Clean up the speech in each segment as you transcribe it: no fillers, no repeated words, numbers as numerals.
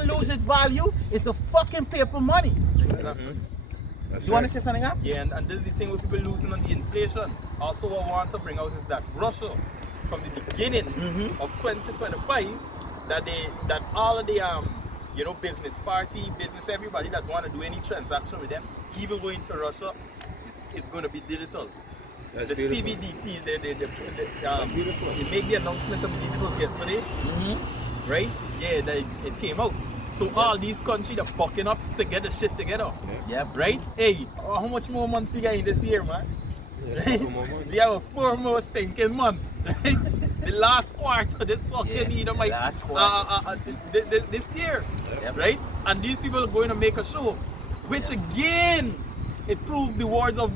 gonna lose its value is the fucking paper money. Exactly. Do you want to say something else? Yeah, and this is the thing with people losing on the inflation. Also, what I want to bring out is that Russia, from the beginning of 2025, that all of the business party, business everybody that want to do any transaction with them, even going to Russia, it's going to be digital. That's the beautiful. CBDC, That's beautiful. they made the announcement, I believe it was yesterday, right? Yeah, it came out. So all these countries are bucking up to get the shit together. Yep. Right? Hey, how much more months we got in this year, man? Couple more months. We have 4 more stinking months. Right? The last quarter, this fucking last quarter. This year, Yep. right? And these people are going to make a show, which again, it proved the words of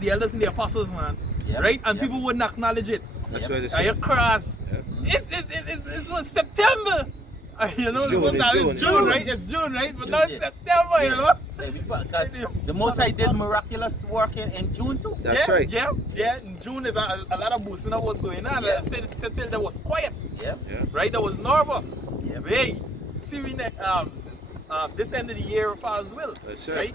the elders and the apostles, man. Yep. Right? And Yep. people wouldn't acknowledge it. That's where this Are you cross? Yep. It was September. You know, It's it's June. June, right? It's June, right? But now it's September, you know? Because the Most High did miraculous work in June too. That's right. Yeah. In June, is a lot of boosting up was going on. Yeah. September there was quiet, Yep. Yeah. right? There was nervous. Yep. Hey, see we this end of the year as well, That's right. right?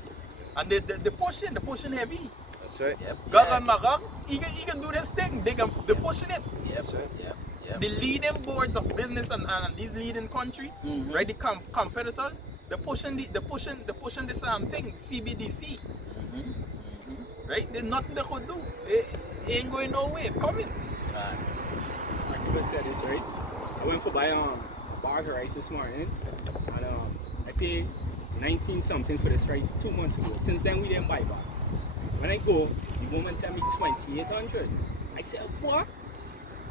And the pushing heavy. That's right. Yep. Gog and Magog, he can do this thing. They're pushing it. Yep. That's right. Yep. Yep. The leading boards of business and these leading country, right? The competitors, they're pushing this thing, CBDC, right? There's nothing they could do. It ain't going nowhere. It's coming. Like you just said this, right? I went for buy bar of rice this morning, and I paid 19 something for this rice 2 months ago. Since then we didn't buy back. When I go, the woman tell me 2,800. I said, what?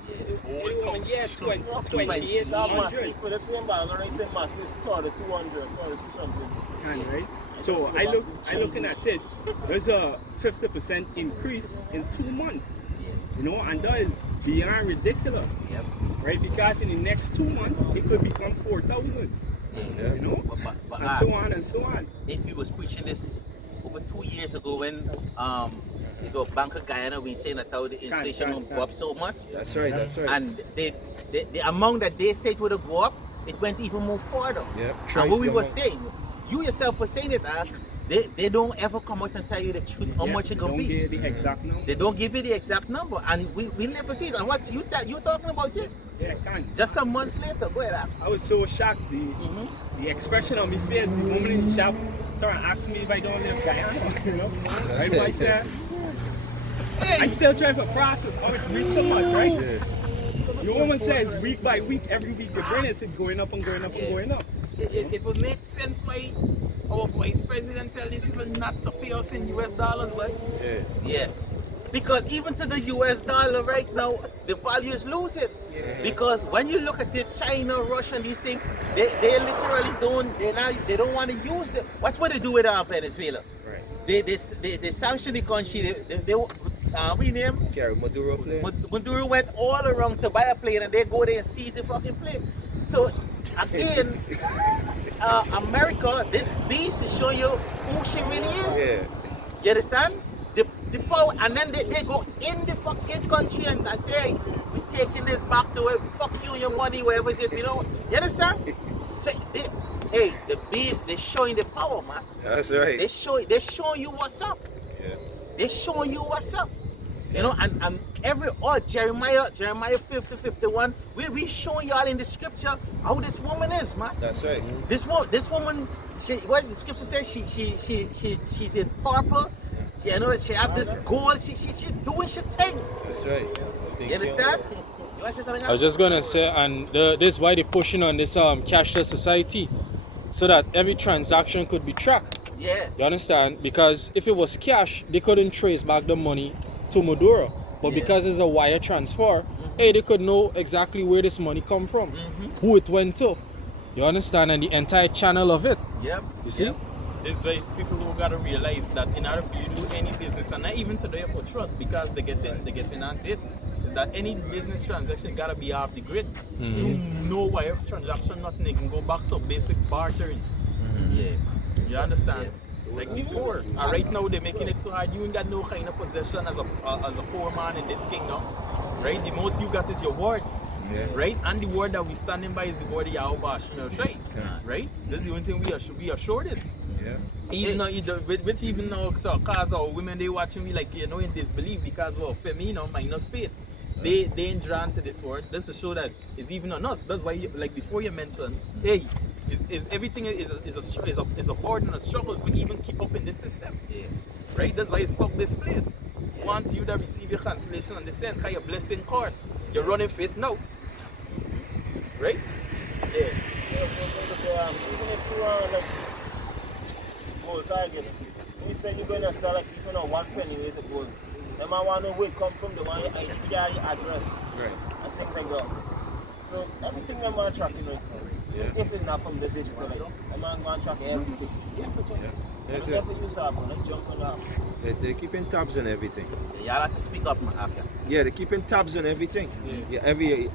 The woman, yeah, 2,800. For the same bag of rice in mass, it's 200, 32 something. Right? So I looking at it, there's a 50% increase in 2 months. You know, and that is beyond ridiculous. Yep. Right? Because in the next 2 months, it could become 4,000. Yeah. You know? But, And so on and so on. if we was preaching this over 2 years ago when it's what Bank of Guyana we saying that how the inflation won't go up so much, That's right. That's right. and the amount that they said would go up, it went even more further. Yep. And what we Twice were the amount. saying, you yourself were saying it, they don't ever come out and tell you the truth how much it gonna be. Don't give the exact number. They don't give you the exact number, and we never see it. And what you talking about it? Yeah, can't. Just some months later, go ahead. I was so shocked. The expression on my face, the woman in the shop turned and asked me if I don't live Guyana. You know? Right? I said, I still try to process how it reached so much, right? Yeah. The woman says week by week, every week the Brent is going up and going up and going up. It would make sense why our vice president tell these people not to pay us in US dollars, but Yeah. Yes. Because even to the US dollar right now, the value is losing. Yeah. Because when you look at it, China, Russia, and these things, they literally they don't want to use them. Watch what they do with Venezuela. Right. They sanction the country. We name Carry Maduro plane. Maduro went all around to buy a plane, and they go there and seize the fucking plane. So again, America, this beast is showing you who she really is. Yeah. You understand? The power, and then they go in the fucking country and say, hey, we're taking this back to where, fuck you and your money, wherever it is, you know? You understand? So the beast, they're showing the power, man. That's right. They're showing you what's up. Yeah. They're showing you what's up. You know, and Jeremiah 50:51, we showing y'all in the scripture how this woman is, man. That's right. This woman, what the scripture says, she's in purple. You know, she have this gold. She doing she thing. That's right. You understand? You want to say something I was just gonna say, and this is why they're pushing on this cashless society, so that every transaction could be tracked. Yeah. You understand? Because if it was cash, they couldn't trace back the money to Maduro. But Yeah. because it's a wire transfer, hey, they could know exactly where this money come from, who it went to. You understand? And the entire channel of it. Yep. You see? Yep. it's like people who gotta realize that in order for you to do any business, and not even today for trust, because they get in on it, is that any business transaction gotta be off the grid. No wire transaction, nothing. They can go back to basic bartering. Yeah. You understand? Like before. And right now they're making it so hard. You ain't got no kind of possession as a poor man in this kingdom. Right? The most you got is your word. Yeah. right? And the word that we standing by is the word of Yahweh Shemel Shai, Yeah. right? This is the only thing we assured it. Yeah. Even though, which even now cause our women they watching me like in disbelief because well femino minus faith. They ain't drawn to this word. Just to show that it's even on us. That's why like before you mentioned, hey, is everything is a burden, a struggle to even keep up in this system. Yeah. Right? That's why it's fuck this place. Want you that receive your cancellation and the same kind of blessing course. You're running faith now. Right? Yeah. Even if you are like gold target, you said you're going to sell like keeping on 1 penny worth of gold. Them I want to know where it come from, the one your ID carry address Right. and things like that. So everything them are tracking right now. Yeah. If it's not from the digital lights, them are going to track everything. Yeah. That's And it. never use that, like jump on that. They're keeping tabs on everything. Yeah, you have to speak up, man. After. Yeah, they're keeping tabs on everything. Yeah, every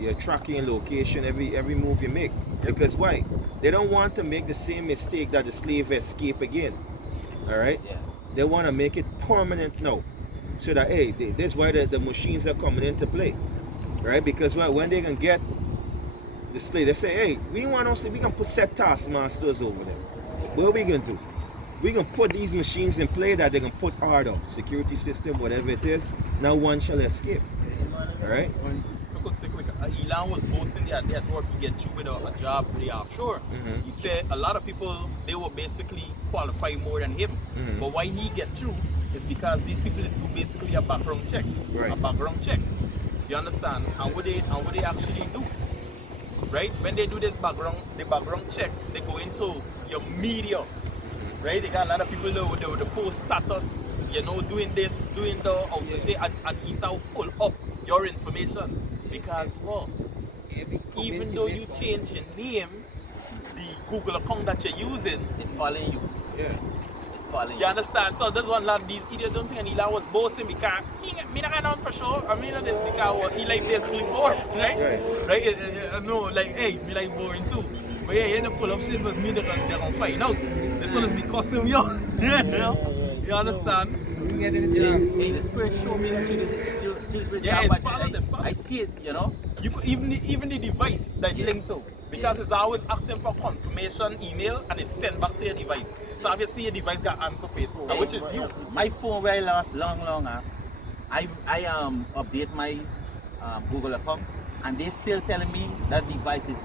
you're tracking location, every move you make. Because why? They don't want to make the same mistake that the slave escape again. All right. Yeah. They want to make it permanent now, so that hey, that's why the machines are coming into play, right? Because when they can get the slave, they say, hey, we can put set taskmasters over there. What are we gonna do? We can put these machines in play that they can put order, security system, whatever it is. Now one shall escape. All right. Elon was boasting the idea at work he get you with a job really offshore. Mhm. He said a lot of people they were basically qualified more than him. Mhm. But why he get through is because these people do basically a background check. Right. A background check. You understand? And what they actually do. Right? When they do the background check, they go into your media. Right? They got a lot of people with the post status, doing this, doing that, how to say, and he's how pull up your information. Because well, even though you change your name, the Google account that you're using, They following you. Yeah. They following you understand? So there's one lot of these idiots don't think Eli was boasting because me not know for sure. I mean this because well, he like basically bored, right? Right? No, like hey, me like boring too. But yeah, he don't pull up shit, but me they're gonna find out. This one is because of you. You understand? Hey, the spirit showed me that you the Yeah, it's followed, it's followed. I see it, you know. You could even the device that you link to, because it's always asking for confirmation email and it's sent back to your device. So obviously your device got answer faithful, which is you. My phone where I lost long, I update my Google account, and they still telling me that device is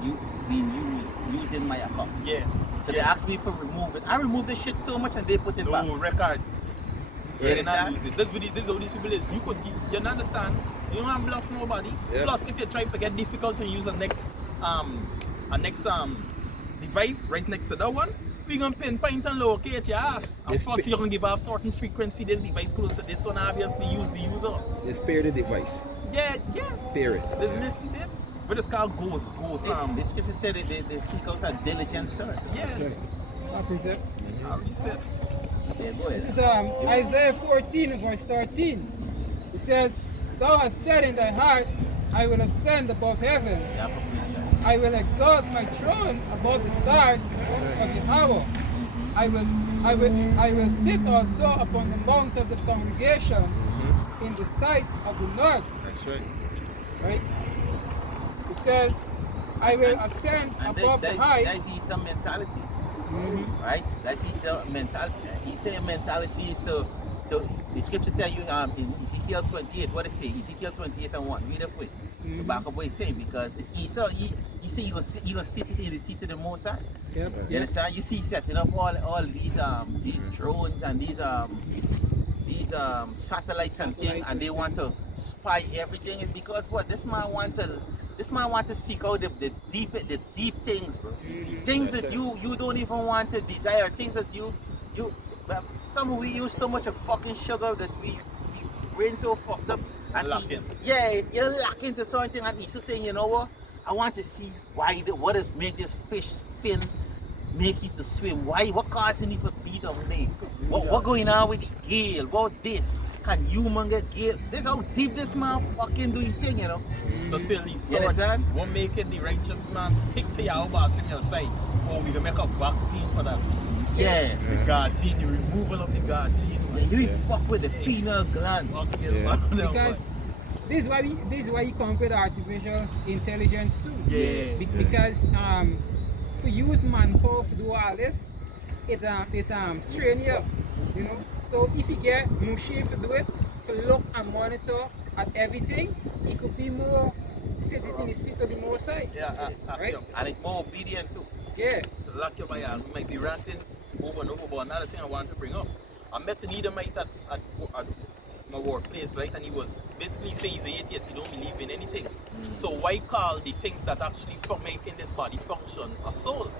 being using my account. Yeah. So they asked me for remove it. I removed the shit so much and they put it back. No records. You They not understand? use it. This is how these people is. You don't understand. You don't have bluff nobody. Yeah. Plus, if you try to get difficult to use a next device right next to that one, we gonna pinpoint and locate your ass. And Yes, plus, you're gonna give off certain frequency. This device close to this one, obviously use the user. They spare the device. Yeah. Spare it. Just listen to it. But it's called ghost. The scripture said that they seek out a diligent search. Yeah. Precept. I already said. Yeah, go ahead. This is Isaiah 14 verse 13. It says, Thou hast said in thy heart, I will ascend above heaven. Yeah, please, sir. I will exalt my throne above the stars of Yahweh. I will sit also upon the mount of the congregation in the sight of the Lord. That's right. Right? It says, I will ascend And above the high. that's his mentality. Right? That's his mentality. He said mentality is to the scripture tell you in Ezekiel 28, what it say? Ezekiel 28 and 1. Read it quick. To back up what he's saying, because it's Esau, he say you're gonna sit it in the seat of the Most High. Yep. You understand? You see setting up all these drones and these satellites and things, and they want to spy everything. Is because what this man want to seek out the deep things, bro. Things that you don't even want to desire. Things that you some we use so much of fucking sugar that we brain so fucked up. And you're locked into something, and he's just saying, you know what? I want to see what has made this fish fin make it to swim. What causing it to beat on me? What going on with the gale? What this? Can human get gale? This how deep this man fucking doing thing, you know? So till he You saw understand? what make it the righteous man stick to Yahweh in your side. Or we can make a vaccine for that. Yeah. The God gene, the removal of the God gene. You fuck with the pineal gland. Fuck Yeah. it, man. Because this is why you come with artificial intelligence too. Yeah. Because for use manpower to do all this, it strain you, you know. So if you get machine to do it, for look and monitor at everything, it could be more sit it in the seat of the more side. Yeah, Right? yeah. And it's more obedient too. Yeah. So lock your eye, we might be ranting over and over, but another thing I want to bring up. I met an Edomite at my workplace, right? And he was basically saying he's an atheist, he don't believe in anything. So why call the things that actually for making this body function a soul,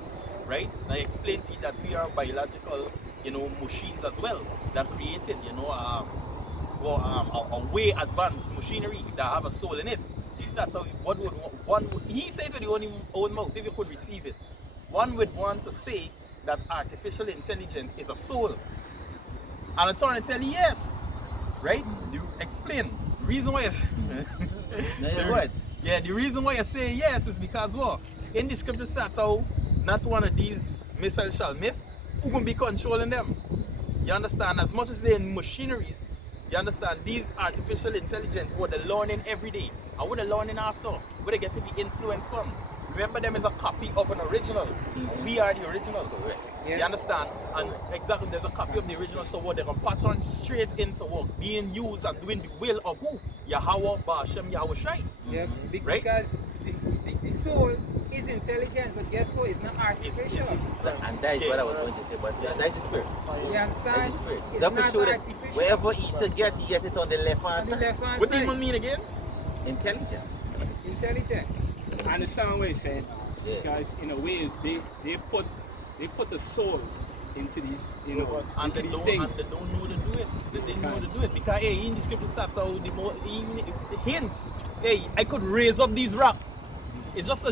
right? And I explained to you that we are biological, you know, machines as well that created, you know, a way advanced machinery that have a soul in it. See, so he said with the own mouth, if you could receive it, one would want to say that artificial intelligence is a soul. And I'm trying to tell you yes, right? You explain. The reason why the reason why I say yes is because what? In the scripture said how not one of these missiles shall miss. Who gonna be controlling them? You understand? As much as they're in machineries, you understand these artificial intelligence what they're learning every day. And what they're learning after, where they get to be influenced from. Remember them is a copy of an original. We are the original. Yeah. You understand? And exactly there's a copy of the original, so what they're gonna pattern straight into work, being used and doing the will of who? Yahweh, Ba'ashem, Yahweh Shai. Yeah. Right? Because the soul is intelligent, but guess what? It's not artificial. And that is what I was going to say, but that's the spirit. You understand? That's the spirit. It's That for not sure that artificial. wherever Esau get, he get it on the left hand On the side. left-hand What side, demon mean again? Intelligent. intelligent. I understand what you're saying. Yeah. Because in a way, they put the soul into these, you know, And into they, these don't, things. and they don't know to do it. They didn't know to do it. Because hey, in the scripture said how the more even the hints, hey, I could raise up these rocks. It's just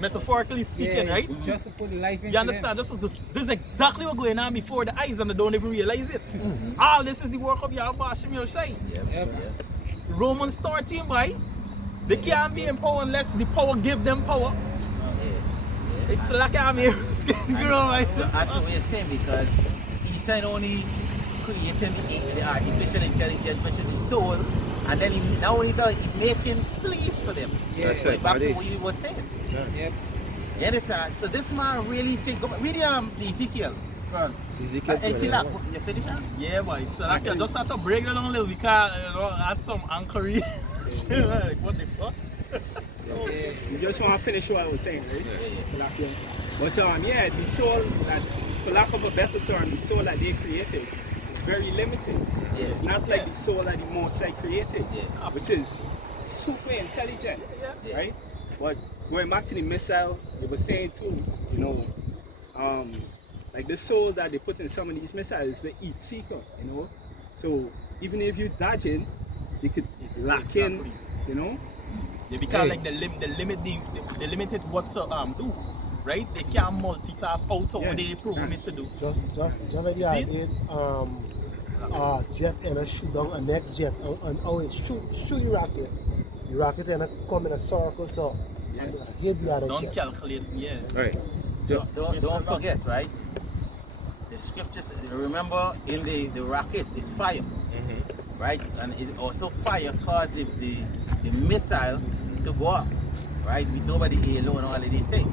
metaphorically speaking, Yeah, right? Just to put the life into You understand? This is exactly what's going on before the eyes and they don't even realize it. All this is the work of Yahweh Hashem Yoshai. Yeah, Romans 13, boy. They can't be in power unless the power give them power. It's like I'm here. That's what we're saying, because Esau only creating the artificial intelligence, which is the soul, and then he not only that, he making slaves for them. Yeah. That's right. Back to That what is. you were saying. Yep. You understand? So this man really think. Read the Ezekiel. Go on. Ezekiel See that? 21. You finish that? Yeah, boy. So like, I just have to break it down a little because add some anchoring. Like, what the fuck? Yeah. You just want to finish what I was saying, right? Yeah. But yeah, the soul that, for lack of a better term, the soul that they created is very limited. Yeah. It's not like the soul that the Mosai created, Yeah. which is super intelligent, Yeah. right? But going back to the missile, they were saying too, you know, like the soul that they put in some of these missiles is the heat seeker, you know. So even if you're dodging, you could lock in, you know. Yeah, because like the limited what to do, right? They can't multitask out of what they program it to do. Just like the idea, jet and a shoot down a next jet and always shoot the rocket and it come in a circle, so hit the other Don't jet. calculate, yeah. Right. Don't forget, right? The scriptures, remember in the rocket is fire, right? And it's also fire caused the missile to go off, right? With nobody alone, all of these things.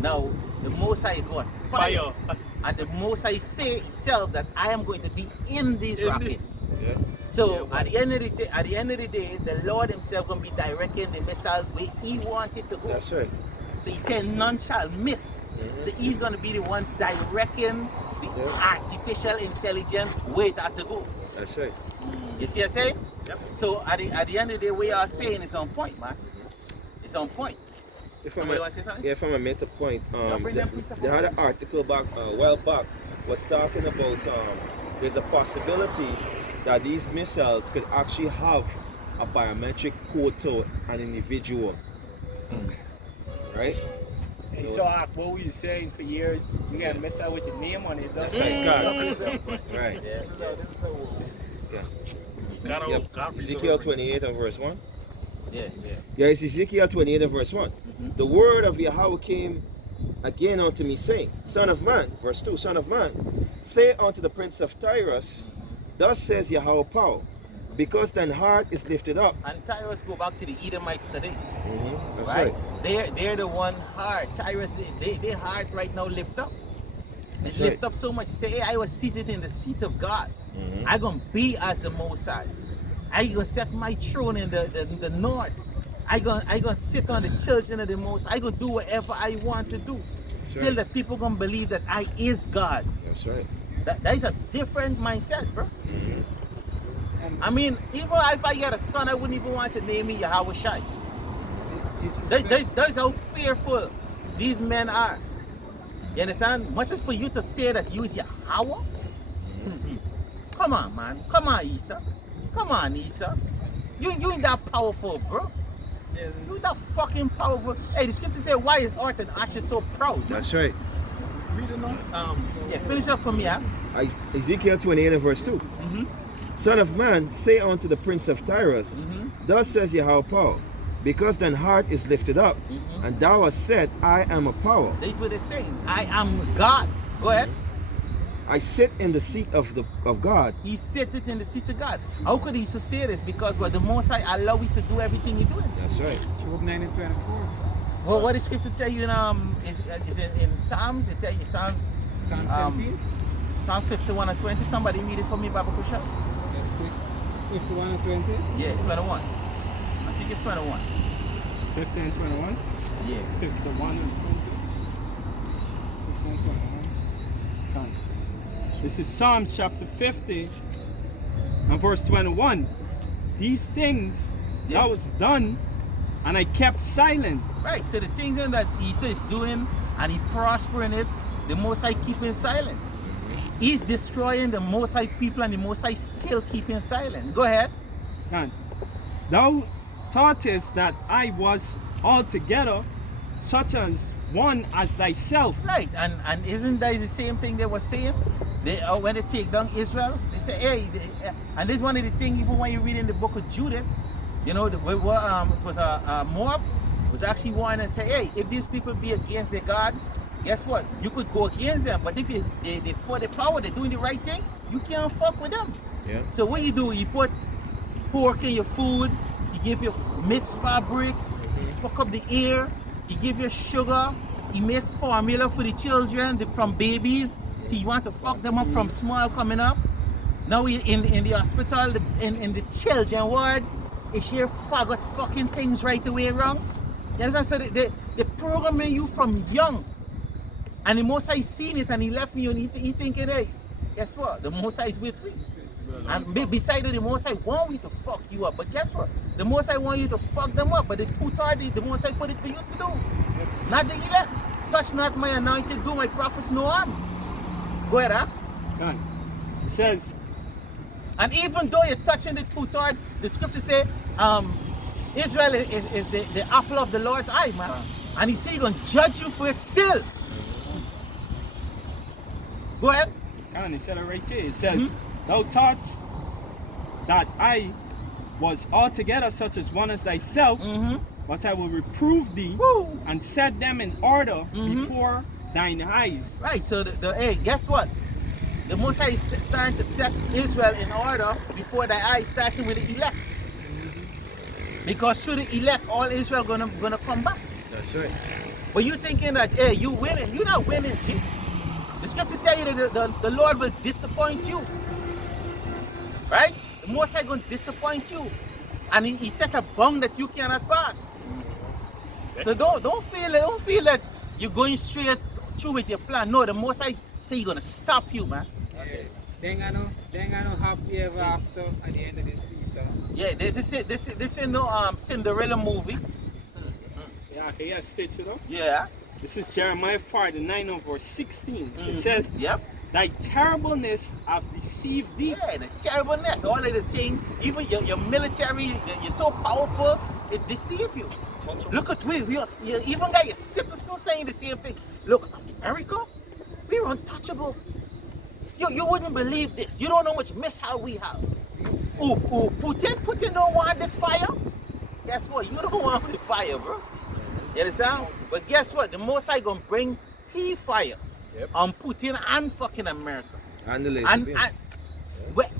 Now, the Mosai is what? Fire. And the Mosai say itself that I am going to be in these rockets. Yeah. So at the end of the day, the Lord Himself gonna be directing the missile where He wanted to go. That's right. So He said none shall miss. So He's gonna be the one directing the artificial intelligence where it had to go. That's right. You see what I'm saying? Yep. So at the end of the day, what you are saying is on point, man. It's on point. If Somebody want to say something? Yeah, if I may make a point, bring them pieces they had an article back a while back was talking about there's a possibility that these missiles could actually have a biometric code to an individual, right? Hey, so what were you saying for years? You got a missile with your name on it. That's That's like God. This Right. Yeah. Yep. Ezekiel 28 and verse 1. Yeah. Yeah, it's Ezekiel 28 and verse 1. The word of Yahweh came again unto me, saying, Son of man, verse 2, Son of man, say unto the prince of Tyrus, Thus says Yahweh power, because thine heart is lifted up. And Tyrus go back to the Edomites today. That's Right? right. They're the one heart. Tyrus, their heart right now lift up. It's That's lift right. up so much. Say, hey, I was seated in the seat of God. I gonna be as the Most High. I gonna set my throne in the north. I gonna sit on the children of the Most. I gonna do whatever I want to do. That's Till right. the people gonna believe that I is God. That's right. That is a different mindset, bro. And I mean, even if I get a son, I wouldn't even want to name me Yahweh Shai. That's how fearful these men are. You understand? Much as for you to say that you is Yahweh. Come on, man. Come on, Isa. Come on, Isa. You ain't that powerful, bro. You ain't that fucking powerful. Hey, the scripture say, why is Art and Asher so proud? That's right. Read it now. Yeah, finish up for me, huh? Ezekiel 28 and verse 2. Son of man, say unto the prince of Tyrus, thus says Yahweh power, because thine heart is lifted up, and thou hast said, I am a power. That's what they're saying. I am God. Go ahead. I sit in the seat of God. He seated in the seat of God. How could he say this? Because the Most High allow you to do everything you're doing. That's right. Job 9 and 24. Well, what the scripture tell you is in Psalms? It tell you Psalms. Psalm 17. Psalms 51 and 20. Somebody read it for me, Baba Kusha. 51 and 20. Yeah, 21. I think it's 21. 50 and 21. Yeah. 51 and 20. 50 and 21. Fine. This is Psalms chapter 50 and verse 21. These things Yeah. that was done, and I kept silent. Right. So the things that he says doing and he prospering it, the Most High keeping silent. He's destroying the Most High people and the Most High still keeping silent. Go ahead. And thou thoughtest that I was altogether such as one as thyself. Right. And isn't that the same thing they were saying? When they take down Israel, they say, hey, and this is one of the things, even when you read in the book of Judith, you know, it was a Moab was actually warning and say, hey, if these people be against their God, guess what? You could go against them. But if they for the power, they're doing the right thing, you can't fuck with them. Yeah. So what you do, you put pork in your food, you give your mixed fabric, you fuck up the air, you give your sugar, you make formula for the children from babies. See, you want to fuck them up from small coming up. Now in the hospital, in the children ward, they share faggot fucking things right the way around. You understand? So they programming you from young. And the Most High seen it and he left me and he thinking, hey, guess what? The Most High is with me. And beside it, the Most High want me to fuck you up. But guess what? The Most High want you to fuck them up. But the two-third, the Most High put it for you to do. Not the elect. Touch not my anointed, do my prophets no harm. Go ahead, huh? And it says, And even though you're touching the two-third, the scripture say, Israel is the apple of the Lord's eye, man. And he said he's going to judge you for it still. Go ahead. and it said it right here. It says, thou thoughtest that I was altogether such as one as thyself, but I will reprove thee Woo. and set them in order before thine eyes. Right, so hey, guess what? The Most High is starting to set Israel in order before the eyes, starting with the elect. Because through the elect, all Israel gonna come back. That's right. But you thinking that, hey, you winning. You're not winning, G. The scripture tell you that the Lord will disappoint you. Right? The Most High gonna disappoint you. And he set a bound that you cannot pass. So don't feel that you're going straight through with your plan. No, the Most High say he's gonna stop you, man. Then I know happy ever after at the end of this piece. Yeah, this is no Cinderella movie. Yeah, okay, yeah, stitch it up. Yeah. This is Jeremiah 49 and verse 16. It says, Yep. thy terribleness have deceived thee. Yeah, the terribleness, all of the things, even your military, you're so powerful, it deceives you. Look at you even got your citizens saying the same thing. Look, America, we're untouchable. You wouldn't believe this. You don't know how much missile we have. Putin don't want this fire. Guess what? You don't want the fire, bro. You understand? But guess what? The Most High gonna bring he fire on Putin and fucking America. And the lazy And beans.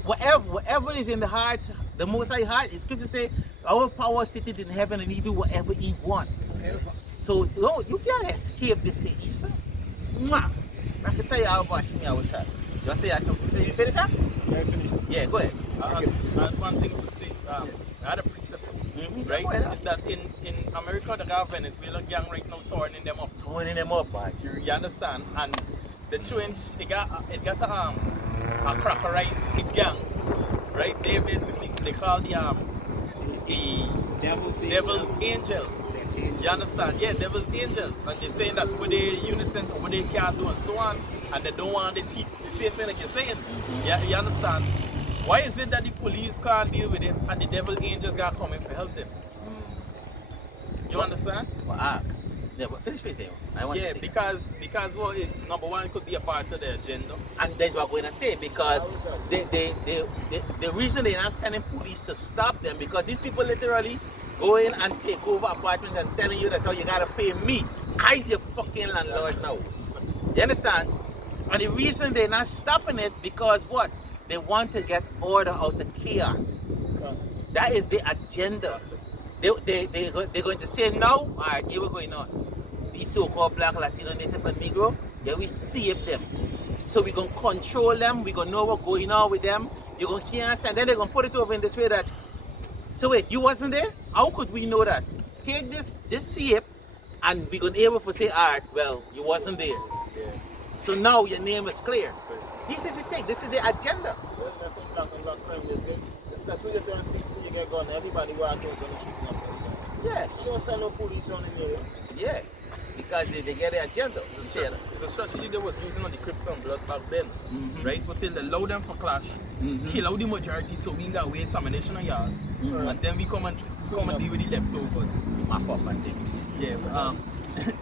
whatever is in the heart The Most High heart. The scripture say, our power seated in heaven and he do whatever he want. So no, you can't escape this here, Isa. Mwah! I can tell you how much me I was shot. You want to say that? You finish that? Yeah, finish. Yeah, go ahead. And one thing to say, I had a principle, right? Go ahead. Is that in America, the government is Venezuela gang right now turning them up. Turning them up, man. You understand? And the change, it got a cracker right hit gang, right? They basically, they call the Devil's Angels. You understand? Yeah, Devil's Angels. And they're saying that what they unison, what they can't do and so on. And they don't want this heat. The same thing like you're saying. Yeah, you understand? Why is it that the police can't deal with it and the Devil's Angels got to come in to help them? You understand? Well, yeah, but finish saying. I want Yeah, to because well, number one, it could be a part of the agenda. and that's what I'm going to say, because the reason they're not sending police to stop them, because these people literally go in and take over apartments and telling you that, oh, you got to pay me. I's your fucking landlord now. You understand? And the reason they're not stopping it, because what? They want to get order out of chaos. That is the agenda. They're going to say now, all right, here we're going on. These so-called black, Latino, native, and Negro, yeah, we save them. So we're going to control them, we're going to know what's going on with them, you're going to cancel, and then they're going to put it over in this way that, so wait, you wasn't there? How could we know that? Take this shape, and we're going to be able to say, all right, well, you wasn't there. So now your name is clear. This is the thing, this is the agenda. That's what you turn to see you get gun. Everybody go out there going to shoot up. Yeah, You don't send no police running here. yeah. Because they get the agenda. It's a strategy they was using on the Crips and Blood back then, right? But till they allow them for clash, kill out the majority so we can get waste ammunition on yard, and then we come and deal with the leftovers. Map up and thing. Yeah,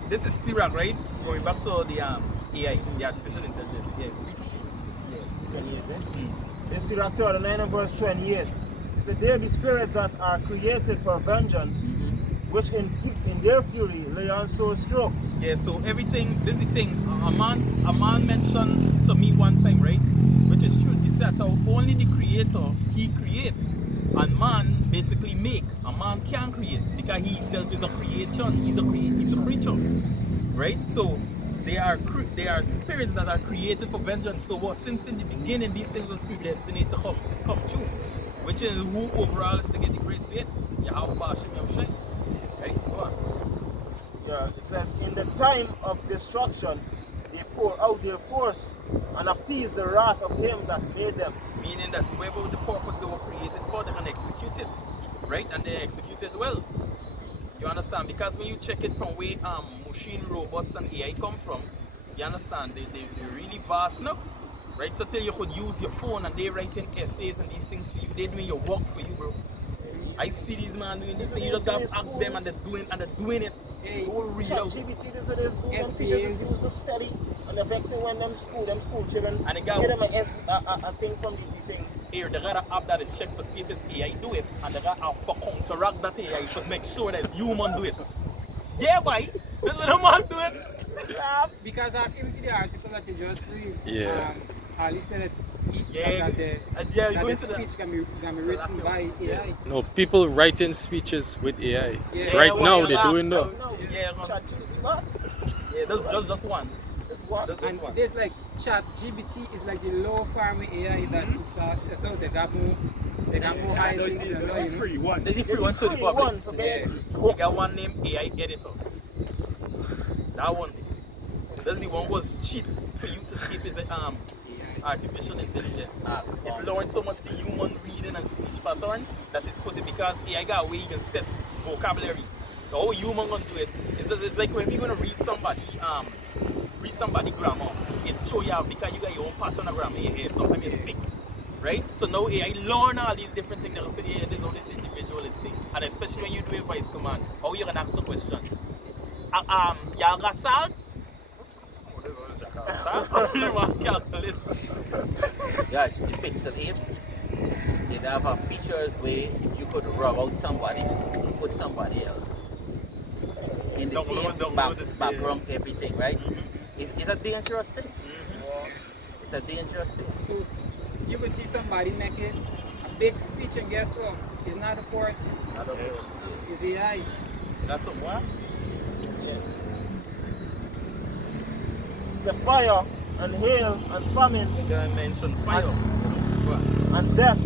this is Sirac, right? Going back to the AI, the artificial intelligence. Yeah. 28, eh? This is Sirach 39 and verse 28. It said, there be spirits that are created for vengeance, which in their fury lay on sore strokes. Yeah, so everything, this is the thing. A man mentioned to me one time, right? Which is true. He said that only the creator, he creates. And man basically make. A man can create because he himself is a creation. He's a creature. Right? So they are spirits that are created for vengeance. So since in the beginning these things was predestinated to come true. Which is who overall is to get the grace for it. Yahweh Bashim Yahweh. Right? Go on. Yeah, it says, in the time of destruction, they pour out their force and appease the wrath of him that made them. Meaning that whoever the purpose they were created for, they can execute it. Right? And they execute it well. You understand? Because when you check it from where machine, robots and AI come from, you understand, they're really vast now. Right? So till you could use your phone and they writing essays and these things for you, they're doing your work for you, bro. I see these man doing this, and you just gotta ask them and they're doing it. Hey, Go read out. ChatGPT, this is what they do. Them teachers use the study and they're vexing when them school children And they got- get them a thing from the thing. Here, they got an app that is checked to see if it's AI do it, and they got an app for counteract that AI to make sure that it's human do it. Yeah, boy, this is the man do it. Because I'm into the article that you just read. Yeah. Ali said that Yeah, that yeah, you the go into speech can be written by AI. No, people writing speeches with AI. Yeah. Right Yeah, now, well, they're doing that. Yeah, ChatGPT, what? Yeah, that's just one. That's what? That's just And one. there's like ChatGPT is like the low farm AI that is set out. They got more high things than you know. Free one. There's a free one to the Free public. one, forget it. You got one named AI editor. That one. That's the one was cheat for you to see if it's a artificial intelligence. It learned so much the human reading and speech pattern that it put it, because AI got a way you can set vocabulary. The whole human gonna do it. It's like when you're gonna read somebody grammar, it's show you how, because you got your own pattern of grammar in your head. Sometimes you speak. Right? So now AI learn all these different things that today there's all this individualistic. And especially when you're doing voice command, how you can ask a question. Yaga salt? Yeah, it's the Pixel 8. It have features where you could rub out somebody, put somebody else in the Download same this, background, everything, right? It's a dangerous thing. It's a dangerous thing. So you could see somebody making a big speech, and guess what? It's not a person, Not a person. it's AI. That's a what? It's a fire and hail and famine The guy mentioned fire. and death.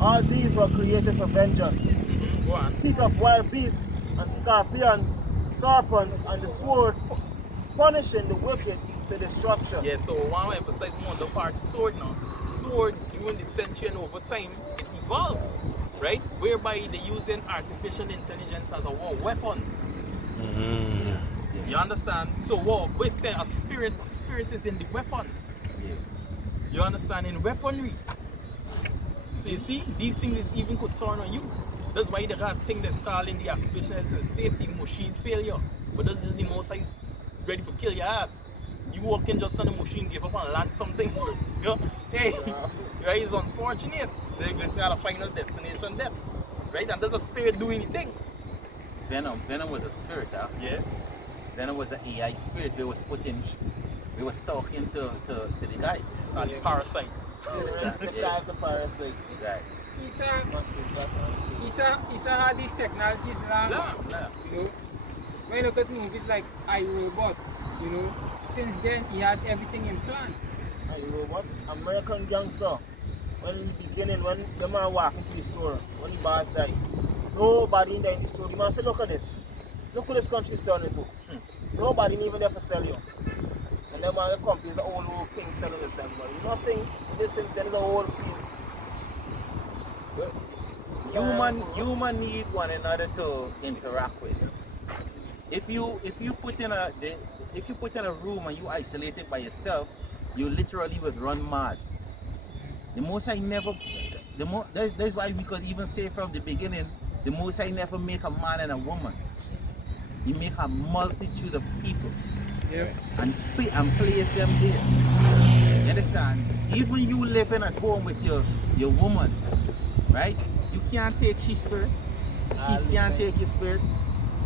All these were created for vengeance. Go on. Teeth of wild beasts and scorpions, serpents and the sword, punishing the wicked to destruction. Yeah, so I want to emphasize more on the part sword now. Sword during the century and over time it evolved, right? Whereby they're using artificial intelligence as a war weapon. You understand? So what we say a spirit is in the weapon. You understand? In weaponry. So you see, these things even could turn on you. That's why they got thing that's calling the occupational health and safety machine failure. But this is the most size ready to kill your ass. You walk in just on the machine, give up and land something. You know? Hey, right? It's unfortunate. They got a final destination death. Right? And does a spirit do anything? Venom was a spirit, huh? Yeah. Venom was an AI spirit. We was talking to the guy. And parasite. The type of parasite. Right. Isa had these technologies now. Nah. You know, when you look at movies like I, Robot, you know, since then he had everything in plan. And you know what? American gangster, when in the beginning, when the man walk into the store, when the boss died, nobody in there in the store, the man said, look at this. Look what this country is turning to. Nobody even there for sell you. And then when the company is an old thing selling itself, but nothing, this thing, there is a whole scene. Human need one another to interact with. If you put in a room and you isolate it by yourself, you literally would run mad. That's why we could even say from the beginning, the Most High never make a man and a woman. He make a multitude of people. Yeah. And place them there. You understand? Even you living at home with your woman, right? You can't take she spirit. She can't take your spirit.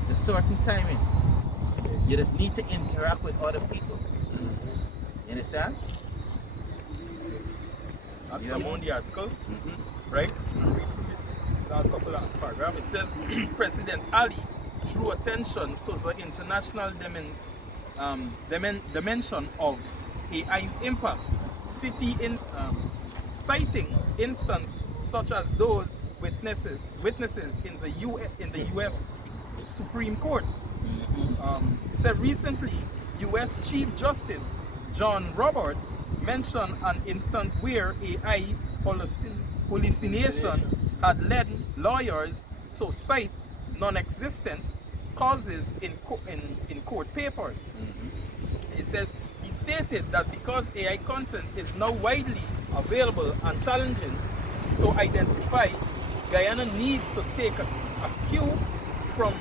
It's a certain timing. You just need to interact with other people. You understand? That's on the article, right? And read through it. Last couple of paragraphs. It says President Ali drew attention to the international dimension of AI's impact, citing instances such as those witnesses in the U.S. Supreme Court. It said recently, U.S. Chief Justice John Roberts mentioned an instance where AI hallucination had led lawyers to cite non-existent causes in court papers. It says he stated that because AI content is now widely available and challenging to identify, Guyana needs to take a cue from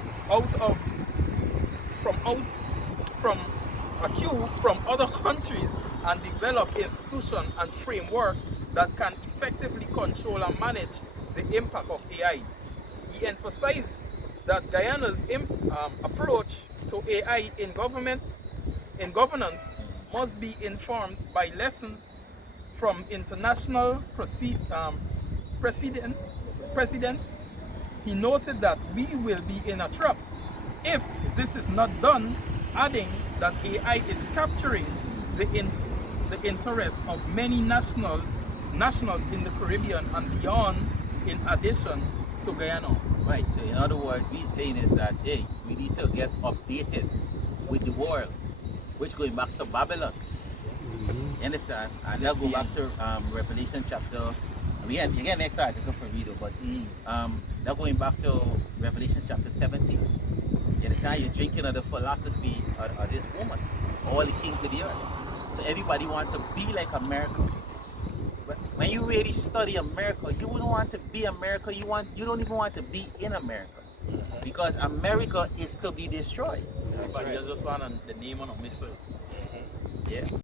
other countries and develop institutions and framework that can effectively control and manage the impact of AI. He emphasized that Guyana's approach to AI in governance must be informed by lessons from international precedents. He noted that we will be in a trap if this is not done, adding that AI is capturing the interests of many nationals in the Caribbean and beyond, in addition to Guyana. Right, so in other words, we're saying is that, hey, we need to get updated with the world, which going back to Babylon. You understand? And they'll go back to Revelation chapter, again, next article for reader, but they're going back to Revelation chapter 17. You understand? You're drinking of the philosophy of this woman, all the kings of the earth. So everybody wants to be like America. But when you really study America, you wouldn't want to be America. You don't even want to be in America, because America is to be destroyed. Everybody just want the name on a missile. Yeah.